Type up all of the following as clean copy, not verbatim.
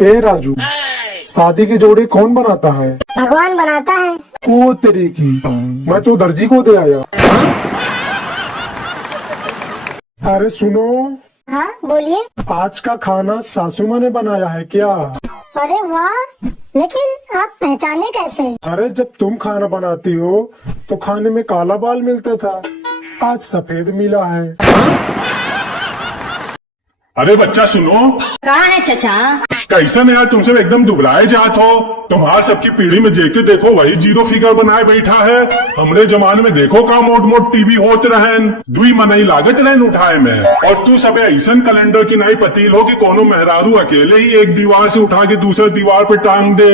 ए राजू, शादी की जोड़ी कौन बनाता है? भगवान बनाता है। ओ तेरी की, मैं तो दर्जी को दे आया। अरे सुनो, हाँ बोलिए। आज का खाना सासू माँ ने बनाया है क्या? अरे वाह, लेकिन आप पहचाने कैसे? अरे जब तुम खाना बनाती हो तो खाने में काला बाल मिलता था, आज सफेद मिला है। अरे बच्चा सुनो, कहाँ है चचा? कैसा यार तुमसे एकदम दुबलाए जात हो। तुम्हार सबकी पीढ़ी में जेके देखो वही जीरो फिगर बनाए बैठा है। हमरे जमाने में देखो का मोट मोट टीवी होत रहन, दुई मनई लागत रहन उठाए में। और तू सबे ऐसन कैलेंडर की नई पतील हो कि कोनो मेहरारू अकेले ही एक दीवार से उठा के दूसरे दीवार पे टांग दे।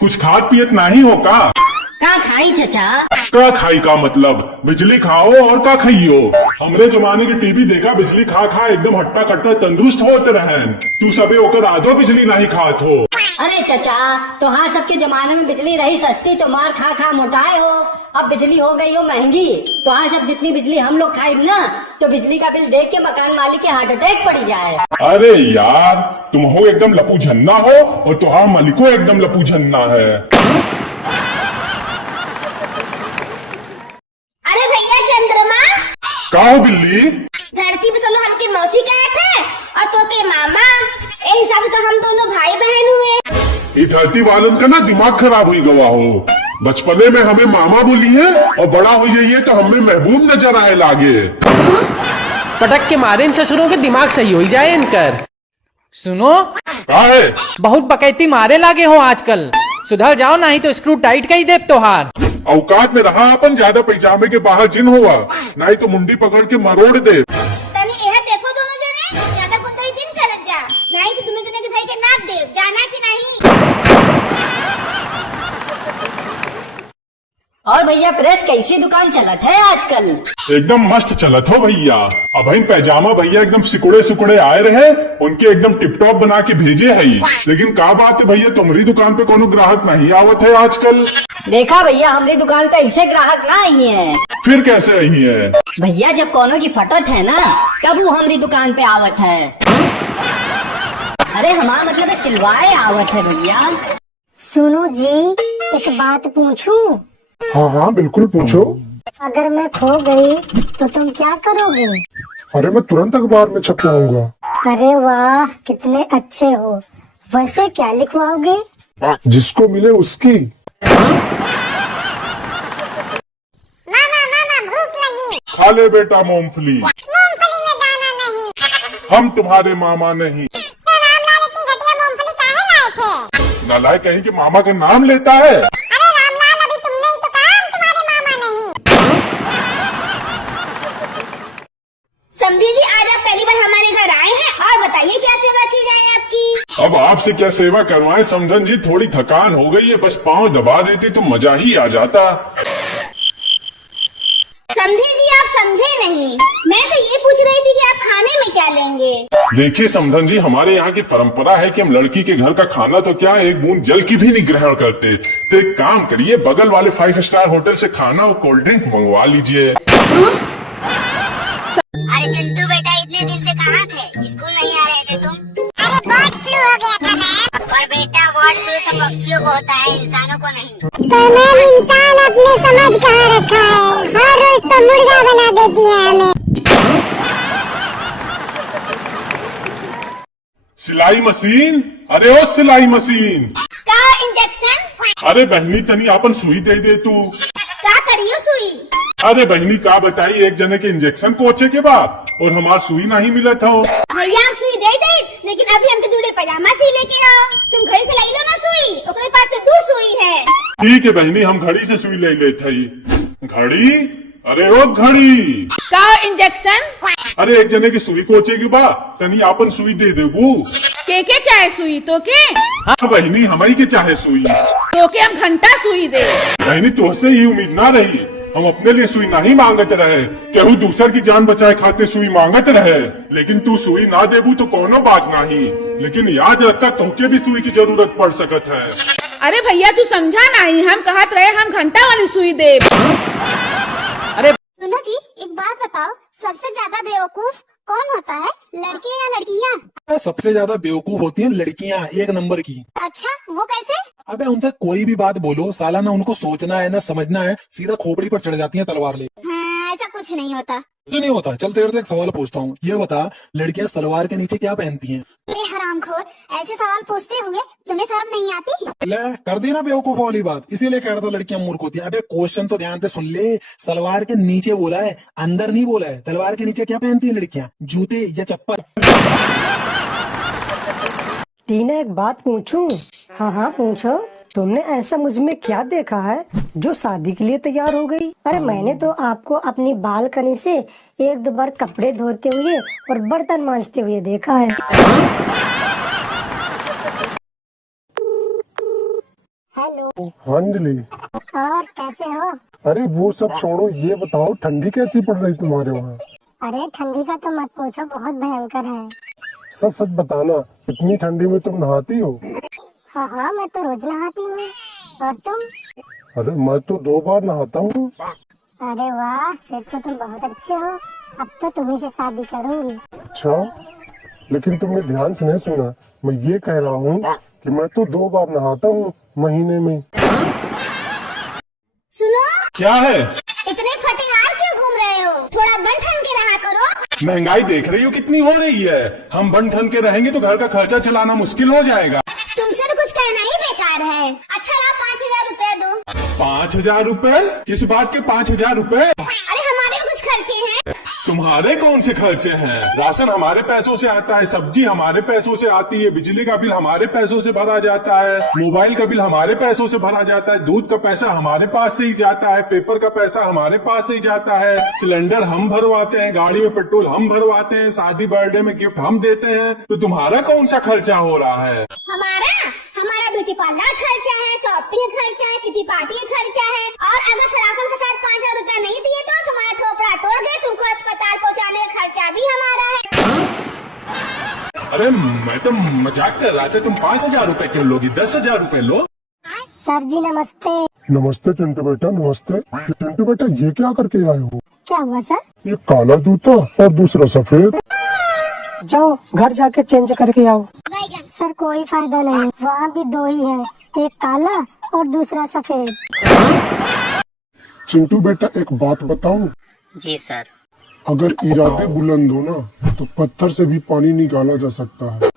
कुछ खात पियत नहीं हो का? कहाँ खाई चचा? का खाई का मतलब बिजली खाओ और का खाइयो। हमरे जमाने की टीवी देखा बिजली खा खा एकदम हट्टा कट्टा तंदुरुस्त होते रहन। तू सबे ओकर आधो बिजली नहीं खात हो। अरे चचा, तो हाँ सबके जमाने में बिजली रही सस्ती तो मार खा खा मोटाए हो। अब बिजली हो गई हो महंगी, तो हाँ सब जितनी बिजली हम लोग खाए ना तो बिजली का बिल देख के मकान मालिक के हार्ट अटैक पड़ी जाए। अरे यार तुम हो एकदम लपू झन्ना हो और तुहार मालिको एकदम लपू झन्ना है। अरे भैया चंद्रमा का हो बिल्ली? धरती पे चलो हमके मौसी कहे थे और तो के मामा, ए हिसाब से तो हम दोनों भाई बहन हुए। ये धरती वालन का ना दिमाग खराब हुई गवा हो। बचपने में हमें मामा बोली है और बड़ा हो जाइए तो हमें महबूब नजर आए लागे। पटक के मारे इन ससुरों के दिमाग सही हो जाए इनकर। सुनो, का है? बहुत बकैती मारे लागे हो आजकल, सुधर जाओ नहीं तो स्क्रू टाइट का ही देव तोहार। औकात में रहा अपन, ज्यादा पैजामे के बाहर जिन हुआ नहीं तो मुंडी पकड़ के मरोड़ दे। तनी यह देखो दोनों जने, ज्यादा गुंडाई जिन करत जा, नहीं तो दोनों जने के भाई के नाप दे, जाना कि नहीं? और भैया प्रेस कैसी दुकान चलत है आजकल? एकदम मस्त चलत हो भैया। अब पैजामा भैया एकदम सिकुड़े सिकुड़े आए रहे, उनके एकदम टिप टॉप बना के भेजे है। लेकिन का बात है भैया, तुम्हारी दुकान पे कोनो ग्राहक नहीं आवत है आजकल। देखा भैया, हमारी दुकान पे ऐसे ग्राहक ना आई है। फिर कैसे रही है? भैया जब कोनो की फटत है ना तब वो हमारी दुकान पे आवत है। अरे हमारा मतलब है सिलवाए आवत है भैया। सुनो जी, एक बात पूछूं? हाँ हाँ बिल्कुल पूछो। अगर मैं खो गई तो तुम क्या करोगे? अरे मैं तुरंत अखबार में छपवाऊंगा। अरे वाह, कितने अच्छे हो। वैसे क्या लिखवाओगे? जिसको मिले उसकी। मामा भूख लगी। खा ले बेटा मूंगफली। मूंगफली में दाना नहीं। हम तुम्हारे मामा नहीं। तो रामलाल इतनी घटिया मूंगफली काहे लाए थे? नालायक कहीं के मामा के नाम लेता है। अरे रामलाल, अभी तुमने ही तो कहा हम तुम्हारे मामा नहीं। समझी जी, आज आप पहली बार हमारे घर आए हैं और बताइए क्या सेवा की जाए आपकी? अब आपसे क्या सेवा करवाएं समझन जी, थोड़ी थकान हो गई है, बस पाँव दबा देती तो मजा ही आ जाता। समझे जी, आप समझे नहीं। मैं तो ये पूछ रही थी कि आप खाने में क्या लेंगे? देखिए समझन जी, हमारे यहाँ की परंपरा है कि हम लड़की के घर का खाना तो क्या एक बूंद जल की भी नहीं ग्रहण करते। तो एक काम करिए, बगल वाले 5 स्टार होटल से खाना और कोल्ड ड्रिंक मंगवा लीजिए। अरे चिंटू बेटा, इतने दिन से कहाँ थे? स्कूल नहीं आ रहे थे तुम? अरे बर्ड फ्लू हो गया था मैम। और बेटा बर्ड फ्लू तो पक्षियों को होता है, इंसानों को नहीं। पर मैम, इंसान अपने समझ कहाँ रखा है, हर रोज तो मुर्गा बना देती है हमें। सिलाई मशीन? अरे ओ सिलाई मशीन। का इंजेक्शन? अरे बहनी तनी आपन सुई दे दे तू। क्या करियो सुई? अरे बहनी का बताई, एक जने के इंजेक्शन कोचे के बाद और हमार सुई नहीं मिला था। भैया आप सुई दे दे, लेकिन अभी हमके जुड़े पजामा सी लेके आओ। तुम घर से लाई लो ना सुई, अपने पास तो 2 सुई है। ठीक है बहनी, हम घड़ी से सुई ले लेते ही। घड़ी? अरे ओ घड़ी। का इंजेक्शन? अरे एक जने की सुई कोचे के बाद तनी आपन सुई दे देबू। के चाहे सुई तो के? हाँ बहनी, हमारी के चाहे सुई। तो के हम घंटा सुई दे। बहनी तुझसे ही उम्मीद ना रही, हम अपने लिए सुई नहीं मांगत रहे, केहू दूसर की जान बचाए खाते सुई मांगत रहे। लेकिन तू सुई ना देबू तो कोनो बात नहीं, लेकिन याद रखा तोहके भी सुई की जरूरत पड़ सकत है। अरे भैया तू समझा नहीं, हम कहत रहे हम घंटा वाली सुई दे। सुनो जी, एक बात बताओ, सबसे ज्यादा बेवकूफ कौन होता है, लड़के या लड़कियाँ? सबसे ज्यादा बेवकूफ होती हैं लड़कियां, एक नंबर की। अच्छा, वो कैसे? अबे उनसे कोई भी बात बोलो, साला ना उनको सोचना है ना समझना है, सीधा खोपड़ी पर चढ़ जाती हैं तलवार ले। हाँ, ऐसा कुछ नहीं होता। तो नहीं होता। चल तेरे से एक सवाल पूछता हूँ, ये बता लड़कियां सलवार के नीचे क्या पहनती हैं? अरे हरामखोर, ऐसे सवाल पूछते होंगे, तुम्हें शर्म नहीं आती? ले कर दी ना बेवकूफ वाली बात, इसीलिए कह रहा था लड़कियां मूर्ख होती हैं। अबे क्वेश्चन तो ध्यान से सुन ले, सलवार के नीचे बोला है, अंदर नहीं बोला है। तलवार के नीचे क्या पहनती हैं लड़कियां, जूते या चप्पल? टीना एक बात पूछूं? हाँ हाँ पूछो। तुमने ऐसा मुझ में क्या देखा है जो शादी के लिए तैयार हो गई? अरे मैंने तो आपको अपनी बालकनी से एक दो बार कपड़े धोते हुए और बर्तन मांजते हुए देखा है। हेलो, हाँ अंजलि, और कैसे हो? अरे वो सब छोड़ो, ये बताओ ठंडी कैसी पड़ रही तुम्हारे वहाँ? अरे ठंडी का तो मत पूछो, बहुत भयंकर है। सच सच बताना, इतनी ठंडी में तुम नहाती हो? हाँ हाँ, मैं तो रोज नहाती हूँ। और तुम? अरे मैं तो 2 बार नहाता हूँ। अरे वाह, फिर तो तुम बहुत अच्छे हो। अब तो तुम्ही से शादी करूंगी। अच्छा, लेकिन तुमने ध्यान से नहीं सुना। मैं ये कह रहा हूँ कि मैं तो 2 बार नहाता हूँ महीने में। सुनो, क्या है? इतने फटे हाल क्यों घूम रहे हो? थोड़ा बन ठन के रहा करो। महंगाई देख रही हो कितनी हो रही है। हम बन ठन के रहेंगे तो घर का खर्चा चलाना मुश्किल हो जाएगा। तुमसे तो कुछ कहना ही बेकार है। अच्छा ला, 5,000 रुपए दो। 5,000 रुपए? किस बात के 5,000 रुपए? अरे हमारे भी कुछ खर्चे हैं। तुम्हारे कौन से खर्चे हैं? राशन हमारे पैसों से आता है, सब्जी हमारे पैसों से आती है, बिजली का बिल हमारे पैसों से भरा जाता है, मोबाइल का बिल हमारे पैसों से भरा जाता है, दूध का पैसा हमारे पास से ही जाता है, पेपर का पैसा हमारे पास से ही जाता है, सिलेंडर हम भरवाते हैं, गाड़ी में पेट्रोल हम भरवाते हैं, शादी बर्थडे में गिफ्ट हम देते हैं। तो तुम्हारा कौन सा खर्चा हो रहा है? हमारा ब्यूटी पार्लर खर्चा है, शॉपिंग खर्चा है, किटी पार्टी खर्चा है। और अगर सरासन के साथ 5,000 रुपया नहीं दिए तो तुम्हारा थोपड़ा तोड़ गए, तुमको अस्पताल पहुंचाने का खर्चा भी हमारा है। अरे मैं तो मजाक कर रहा था, तुम 5,000 रुपए क्यों लोगी? 10,000 रुपए लो। सर जी नमस्ते। नमस्ते चिंटू बेटा, नमस्ते। चिंटू बेटा, ये क्या करके आए हो? क्या हुआ सर? ये काला जूता और दूसरा सफेद। जाओ घर जाके चेंज करके आओ। सर कोई फायदा नहीं, वहाँ भी 2 ही है, एक काला और दूसरा सफेद। चिंटू बेटा एक बात बताऊं? जी सर। अगर इरादे बुलंद हो ना तो पत्थर से भी पानी निकाला जा सकता है।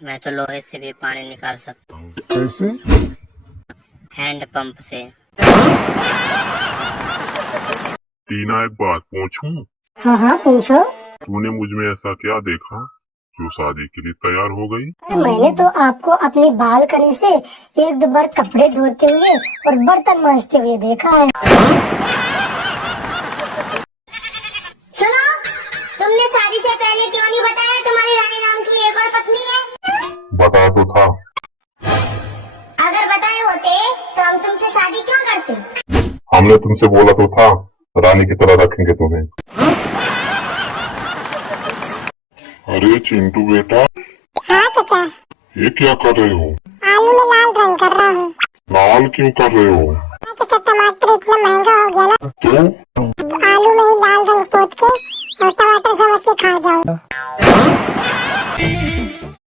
मैं तो लोहे से भी पानी निकाल सकता हूँ। कैसे? हैंड पंप से। टीना एक बात पूछूं? हाँ हाँ पूछो। तूने मुझ में ऐसा क्या देखा जो शादी के लिए तैयार हो गई? मैंने तो आपको अपनी बालकनी से एक दो बार कपड़े धोते हुए और बर्तन मांजते हुए देखा है। सुनो, तुमने शादी से पहले क्यों नहीं बताया तुम्हारी रानी नाम की एक और पत्नी है? बता तो था। अगर बताए होते तो हम तुमसे शादी क्यों करते? हमने तुमसे बोला तो था रानी की तरह रखेंगे तुम्हें। अरे चिंटू बेटा। हाँ चाचा। ये क्या कर रहे हो? आलू में लाल रंग कर रहा हूँ। लाल क्यों कर रहे हो? चाचा टमाटर इतना महंगा हो गया ना, तो आलू में ही लाल रंग पोत के और टमाटर समझ के खा जाओ।